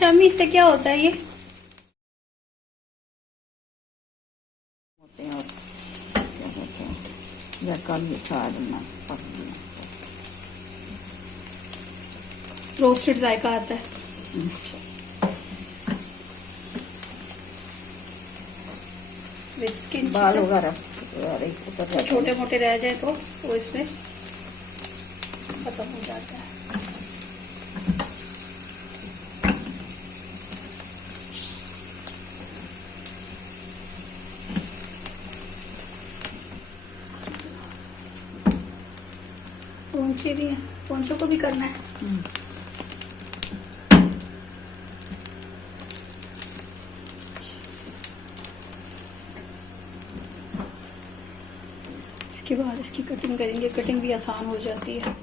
अच्छा अम्मी, इससे क्या होता है ये? होते हैं और क्या कहते हैं, या कल ही साइड में पक गया। रोस्टेड जायका आता है। विद स्किन बाल चिकन। वगैरह ऊपर जाते छोटे हैं। मोटे रह जाए तो वो इसमें खत्म हो जाता है। पोंछे भी हैं, पोंछों को भी करना है। इसके बाद इसकी कटिंग करेंगे, कटिंग भी आसान हो जाती है।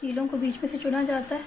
कीलों को बीच में से चुना जाता है।